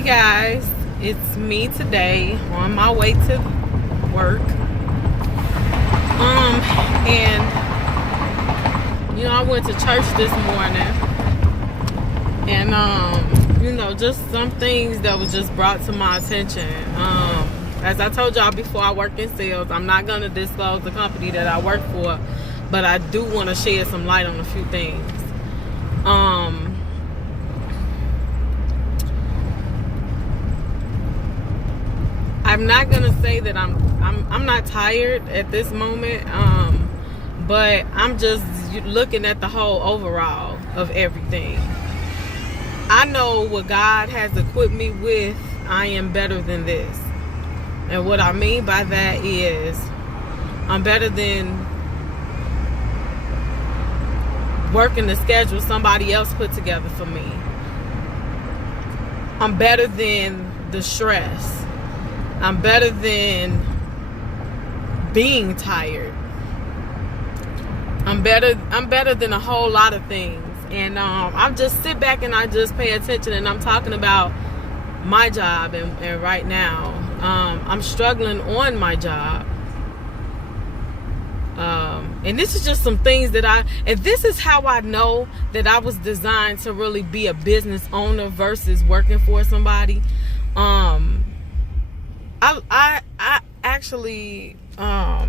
Hey guys, it's me today on my way to work. And I went to church this morning, and just some things that was just brought to my attention. As I told y'all before, I work in sales. I'm not gonna disclose the company that I work for, but I do want to shed some light on a few things. I'm not gonna say that I'm not tired at this moment, but I'm just looking at the whole overall of everything. I know what God has equipped me with. I am better than this, and what I mean by that is I'm better than working the schedule somebody else put together for me. I'm better than the stress. I'm better than being tired. I'm better than a whole lot of things. And I just sit back and I just pay attention, and I'm talking about my job, and right now I'm struggling on my job. And this is just some things and this is how I know that I was designed to really be a business owner versus working for somebody. I actually I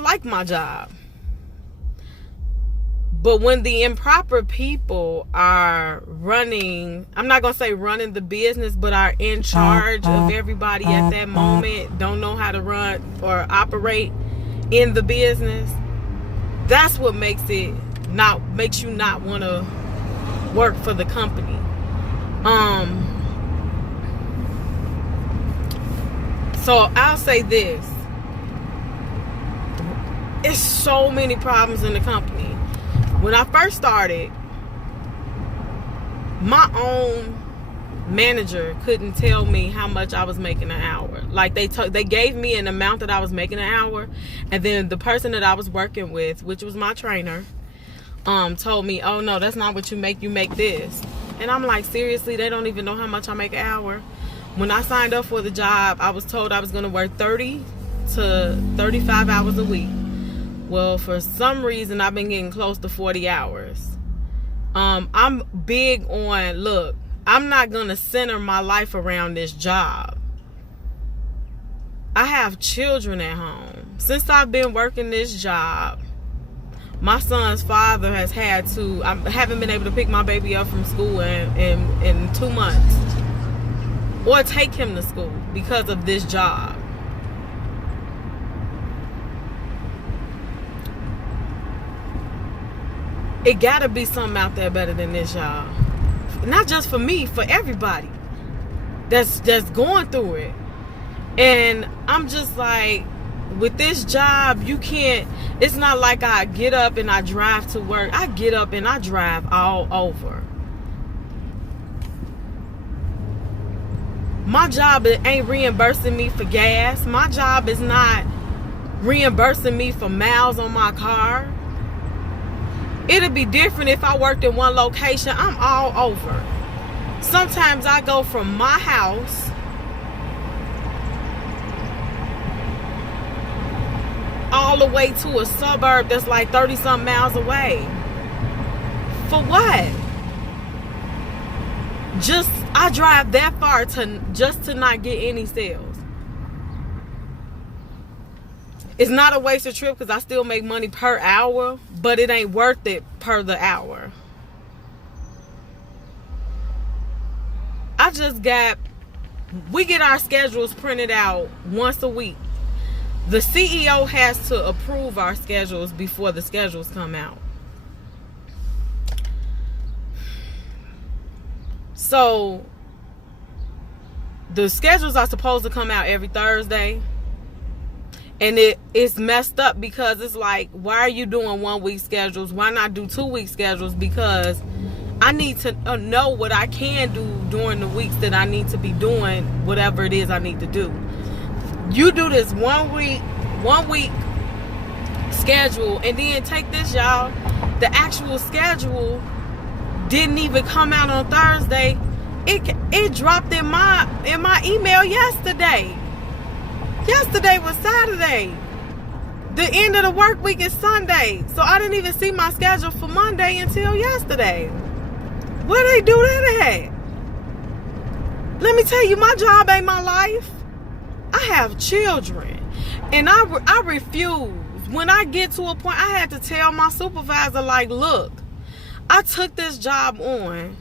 like my job, but when the improper people are running, I'm not gonna say running the business, but are in charge of everybody at that moment, don't know how to run or operate in the business, that's what makes you not want to work for the company. So I'll say this. It's so many problems in the company. When I first started, my own manager couldn't tell me how much I was making an hour. Like they gave me an amount that I was making an hour, and then the person that I was working with, which was my trainer, told me, "Oh no, that's not what you make. You make this." And I'm like, seriously, they don't even know how much I make an hour? When I signed up for the job, I was told I was going to work 30 to 35 hours a week. Well, for some reason, I've been getting close to 40 hours. I'm big on, look, I'm not going to center my life around this job. I have children at home. Since I've been working this job, my son's father I haven't been able to pick my baby up from school in 2 months. Or take him to school because of this job. It gotta be something out there better than this, y'all. Not just for me, for everybody that's going through it. And I'm just like, with this job, you can't, it's not like I get up and I drive to work. I get up and I drive all over. My job ain't reimbursing me for gas. My job is not reimbursing me for miles on my car. It'd be different if I worked in one location. I'm all over. Sometimes I go from my house all the way to a suburb that's like 30-something miles away. For what? I drive that far just to not get any sales. It's not a wasted trip because I still make money per hour, but it ain't worth it per the hour. We get our schedules printed out once a week. The CEO has to approve our schedules before the schedules come out. So the schedules are supposed to come out every Thursday, and it's messed up because it's like, why are you doing 1 week schedules? Why not do 2 week schedules? Because I need to know what I can do during the weeks that I need to be doing whatever it is I need to do. You do this 1 week schedule, and then take this, y'all, the actual schedule didn't even come out on Thursday. It dropped in my email yesterday. Yesterday was Saturday. The end of the work week is Sunday. So I didn't even see my schedule for Monday until yesterday. Where they do that at? Let me tell you, my job ain't my life. I have children. And I refuse. When I get to a point, I had to tell my supervisor, like, look, I took this job on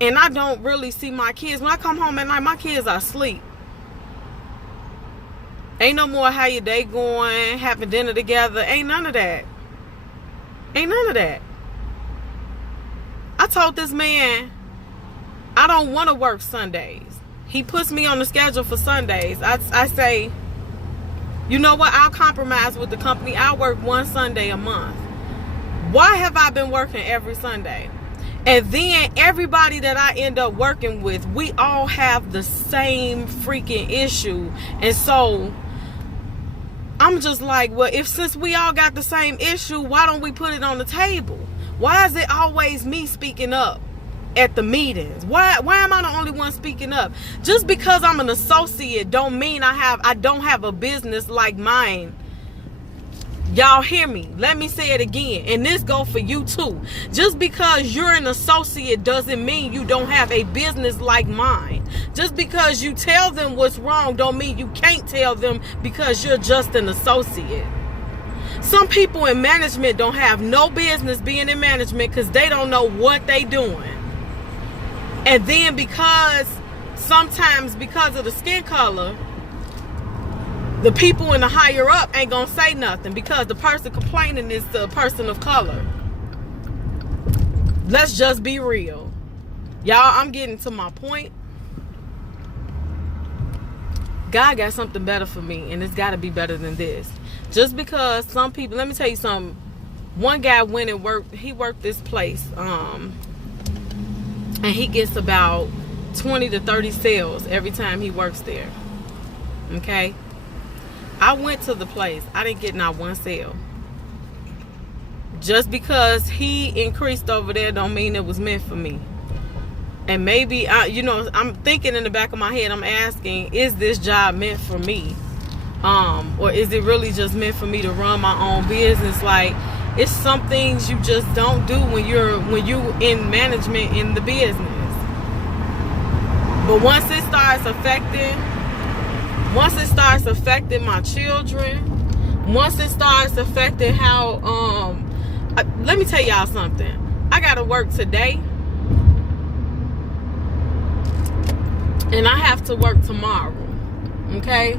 and I don't really see my kids. When I come home at night, my kids are asleep. Ain't no more how your day going, having dinner together. Ain't none of that. Ain't none of that. I told this man I don't want to work Sundays. He puts me on the schedule for Sundays. I say, you know what? I'll compromise with the company. I'll work one Sunday a month. Why have I been working every Sunday? And then everybody that I end up working with, we all have the same freaking issue. And so I'm just like, well, since we all got the same issue, why don't we put it on the table? Why is it always me speaking up at the meetings? Why am I the only one speaking up? Just because I'm an associate don't mean I don't have a business like mine. Y'all hear me? Let me say it again. And this go for you too. Just because you're an associate doesn't mean you don't have a business like mine. Just because you tell them what's wrong don't mean you can't tell them because you're just an associate. Some people in management don't have no business being in management because they don't know what they doing. And then sometimes because of the skin color, the people in the higher up ain't gonna say nothing because the person complaining is the person of color. Let's just be real. Y'all, I'm getting to my point. God got something better for me, and it's got to be better than this. Just because some people, let me tell you something. One guy went and worked, he worked this place, and he gets about 20 to 30 sales every time he works there. Okay? I went to the place. I didn't get not one sale. Just because he increased over there don't mean it was meant for me. And maybe, I'm thinking in the back of my head, I'm asking, is this job meant for me? Or is it really just meant for me to run my own business? Like, it's some things you just don't do when you in management in the business. But once it starts affecting my children, once it starts affecting how, let me tell y'all something. I gotta work today, and I have to work tomorrow. Okay?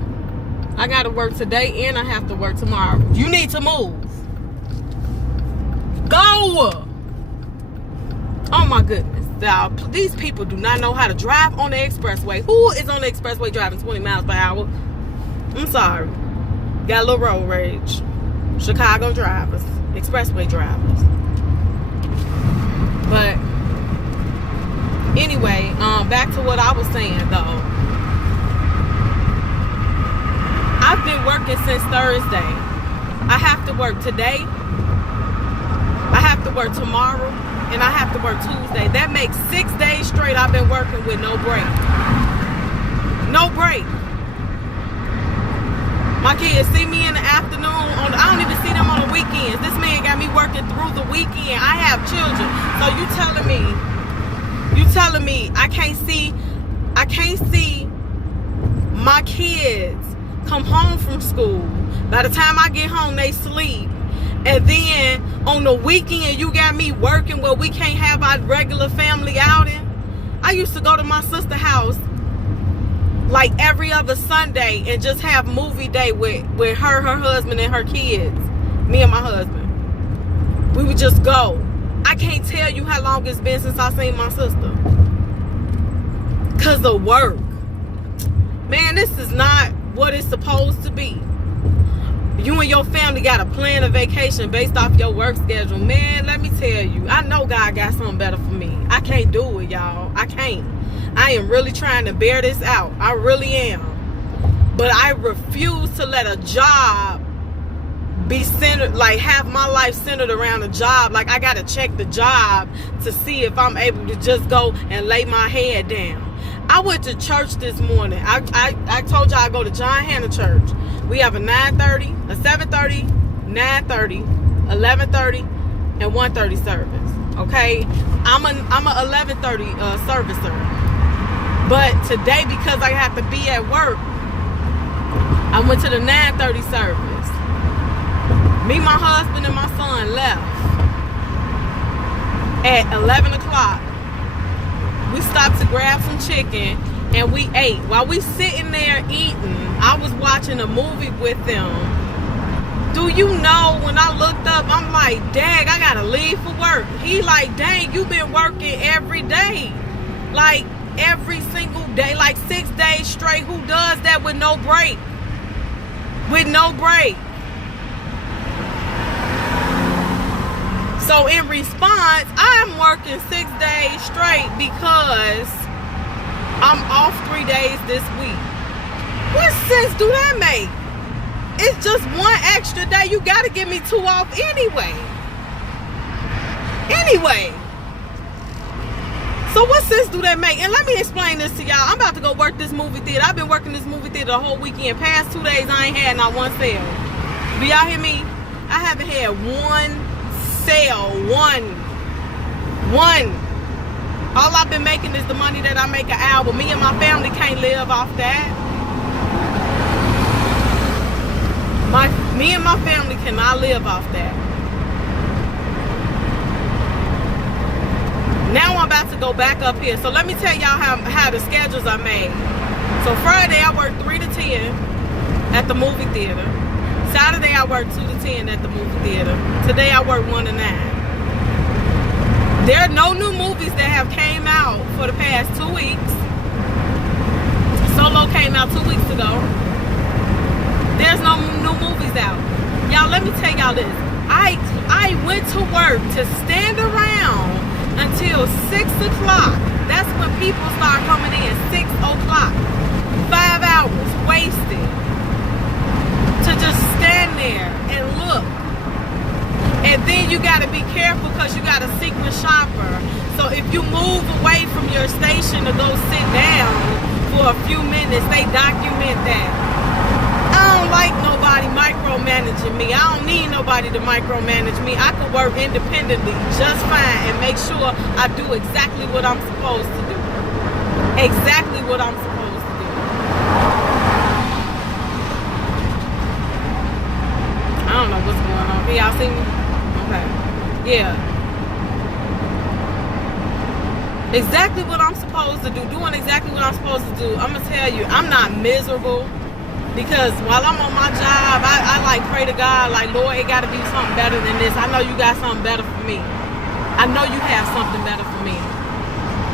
I gotta work today and I have to work tomorrow. You need to move. Go! Oh my goodness. Now, these people do not know how to drive on the expressway. Who is on the expressway driving 20 miles per hour? I'm sorry. Got a little road rage. Chicago drivers. Expressway drivers. But anyway, back to what I was saying though. I've been working since Thursday. I have to work today. I have to work tomorrow. And I have to work Tuesday. That makes 6 days straight I've been working with no break. No break. My kids see me in the afternoon. I don't even see them on the weekends. This man got me working through the weekend. I have children. So you telling me I can't see my kids come home from school. By the time I get home, they sleep. And then on the weekend, you got me working where we can't have our regular family outing. I used to go to my sister's house like every other Sunday and just have movie day with her husband, and her kids. Me and my husband. We would just go. I can't tell you how long it's been since I seen my sister. Because of work. Man, this is not what it's supposed to be. You and your family got to plan a vacation based off your work schedule. Man, let me tell you, I know God got something better for me. I can't do it, y'all. I can't. I am really trying to bear this out. I really am. But I refuse to let a job be centered, like have my life centered around a job. Like I gotta check the job to see if I'm able to just go and lay my head down. I went to church this morning. I told y'all I go to John Hannah Church. We have a 9:30, a 7:30, 9:30, 11:30, and 1:30 service. Okay, I'm a 11:30 servicer. But today, because I have to be at work, I went to the 9:30 service. Me, my husband, and my son left at 11 o'clock. We stopped to grab some chicken and we ate. While we sitting there eating, I was watching a movie with them. Do you know, when I looked up, I'm like, dang, I gotta leave for work. He like, dang, you been working every day. Like every single day, like 6 days straight. Who does that with no break? With no break. So in response, I'm working 6 days straight because I'm off 3 days this week. What sense do that make? It's just one extra day. You gotta give me 2 off anyway. So what sense do that make? And let me explain this to y'all. I'm about to go work this movie theater. I've been working this movie theater the whole weekend. Past 2 days, I ain't had not one sale. Do y'all hear me? I haven't had one sale. One. All I've been making is the money that I make an hour. Me and my family can't live off that. Me and my family cannot live off that. Now I'm about to go back up here. So let me tell y'all how the schedules are made. So Friday I work 3 to 10 at the movie theater. Saturday I work 2 to 10 at the movie theater. Today I work 1 to 9. There are no new movies that have came out for the past 2 weeks. Solo came out 2 weeks ago. There's no new movies out. Y'all, let me tell y'all this. I went to work to stand around until 6 o'clock. That's when people start coming in. 6 o'clock. 5 hours wasted to just stand there and look. And then you got to be careful because you got a secret shopper. So if you move away from your station to go sit down for a few minutes, they document that. I don't like nobody micromanaging me. I don't need nobody to micromanage me. I can work independently just fine and make sure I do exactly what I'm supposed to do. Exactly what I'm supposed to do. I don't know what's going on. Can y'all see me? Okay. Yeah. Exactly what I'm supposed to do. Doing exactly what I'm supposed to do. I'm going to tell you, I'm not miserable. Because while I'm on my job, I like pray to God, like, Lord, it got to be something better than this. I know you got something better for me. I know you have something better for me.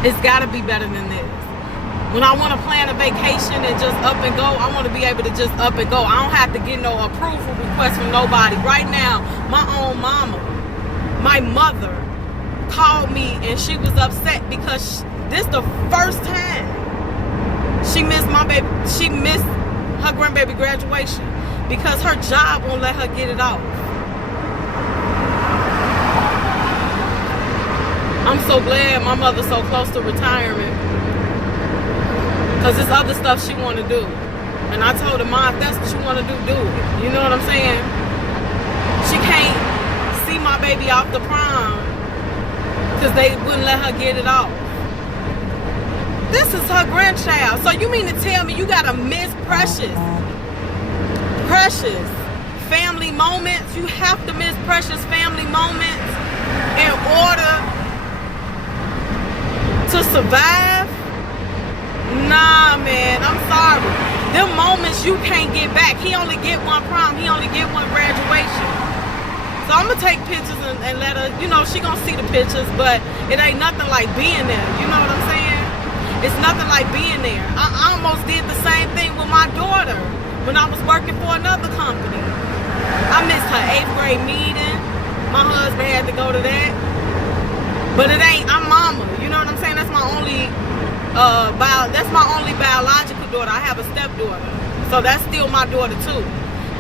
It's got to be better than this. When I want to plan a vacation and just up and go, I want to be able to just up and go. I don't have to get no approval request from nobody. Right now, my own mama, my mother, called me and she was upset because this the first time she missed my baby. She missed her grandbaby graduation because her job won't let her get it off. I'm so glad my mother's so close to retirement because there's other stuff she want to do. And I told her, Mom, if that's what you want to do, do it. You know what I'm saying? She can't see my baby off the prom because they wouldn't let her get it off. This is her grandchild. So you mean to tell me you gotta miss precious family moments? You have to miss precious family moments in order to survive? Nah, man, I'm sorry. Them moments you can't get back. He only get one prom. He only get one graduation. So I'm gonna take pictures and let her, you know, she gonna see the pictures, but it ain't nothing like being there. You know what I'm saying? It's nothing like being there. I almost did the same thing with my daughter when I was working for another company. I missed her 8th grade meeting. My husband had to go to that. But it ain't, I'm mama. You know what I'm saying? That's my only biological daughter. I have a stepdaughter. So that's still my daughter too.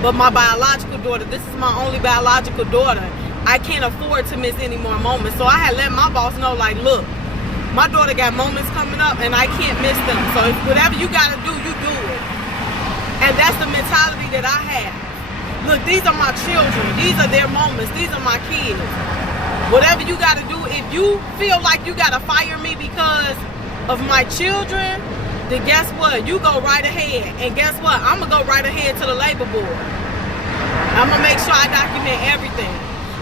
But my biological daughter, this is my only biological daughter. I can't afford to miss any more moments. So I had let my boss know, like, look, my daughter got moments coming up and I can't miss them. So if whatever you got to do, you do it. And that's the mentality that I have. Look, these are my children. These are their moments. These are my kids. Whatever you got to do, if you feel like you got to fire me because of my children, then guess what? You go right ahead. And guess what? I'm going to go right ahead to the labor board. I'm going to make sure I document everything.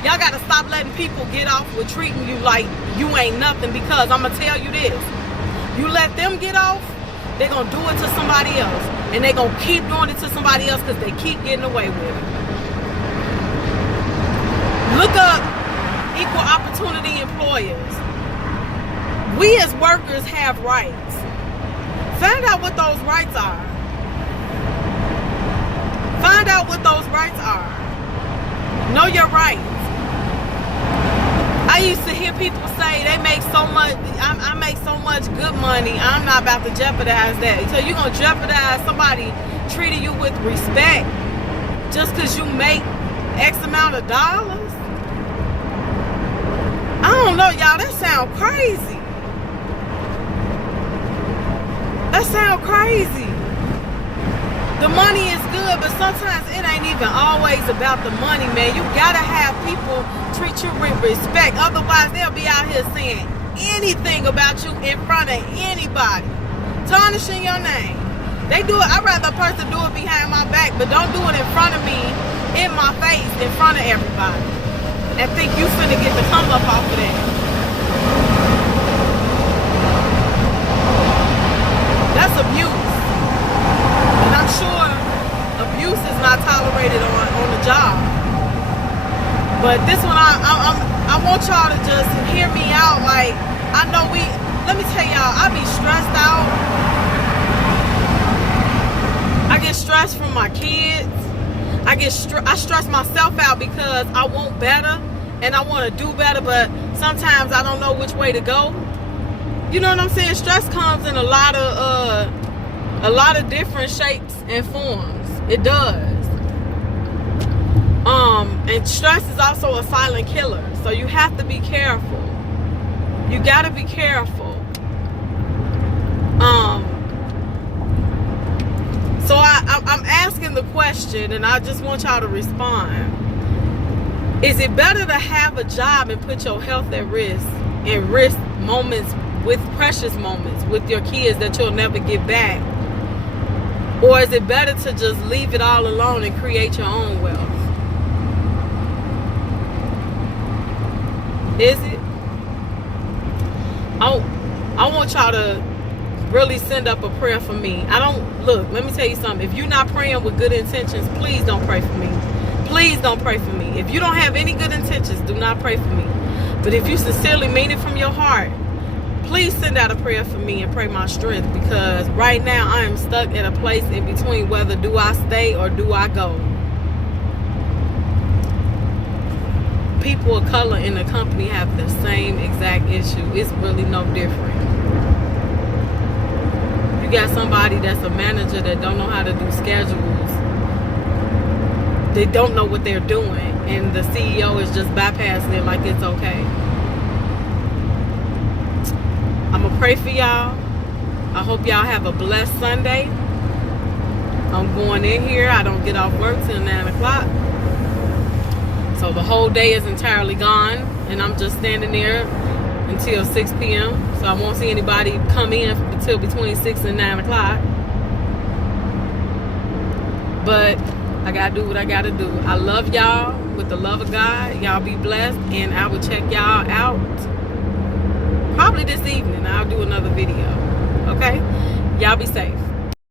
Y'all got to stop letting people get off with treating you like you ain't nothing, because I'm going to tell you this. You let them get off, they're going to do it to somebody else. And they're going to keep doing it to somebody else because they keep getting away with it. Look up equal opportunity employers. We as workers have rights. Find out what those rights are. Find out what those rights are. Know your rights. I used to hear people say they make so much, I make so much good money, I'm not about to jeopardize that. So you're going to jeopardize somebody treating you with respect just because you make X amount of dollars? I don't know, y'all, that sound crazy. That sound crazy. The money is good, but sometimes it ain't even always about the money, man. You gotta have people treat you with respect. Otherwise, they'll be out here saying anything about you in front of anybody, tarnishing your name. They do it. I'd rather a person do it behind my back, but don't do it in front of me, in my face, in front of everybody, and think you finna get the come up off of that. That's abuse. And I'm sure abuse is not tolerated on the job. But this one, I want y'all to just hear me out. Like, I know let me tell y'all, I be stressed out. I get stressed from my kids. I stress myself out because I want better and I want to do better, but sometimes I don't know which way to go. You know what I'm saying? Stress comes in a lot of different shapes and forms. It does. And stress is also a silent killer. So you have to be careful. You gotta be careful. So I'm asking the question, and I just want y'all to respond. Is it better to have a job and put your health at risk and risk moments, with precious moments with your kids that you'll never get back? Or is it better to just leave it all alone and create your own wealth? Is it? I want y'all to really send up a prayer for me. Look, let me tell you something. If you're not praying with good intentions, please don't pray for me. Please don't pray for me. If you don't have any good intentions, do not pray for me. But if you sincerely mean it from your heart, please send out a prayer for me and pray my strength, because right now I am stuck at a place in between whether do I stay or do I go. People of color in the company have the same exact issue. It's really no different. You got somebody that's a manager that don't know how to do schedules. They don't know what they're doing, and the CEO is just bypassing it like it's okay. I'm going to pray for y'all. I hope y'all have a blessed Sunday. I'm going in here. I don't get off work till 9 o'clock. So the whole day is entirely gone. And I'm just standing there until 6 p.m. So I won't see anybody come in until between 6 and 9 o'clock. But I got to do what I got to do. I love y'all with the love of God. Y'all be blessed. And I will check y'all out probably this evening. I'll do another video. Okay? Y'all be safe.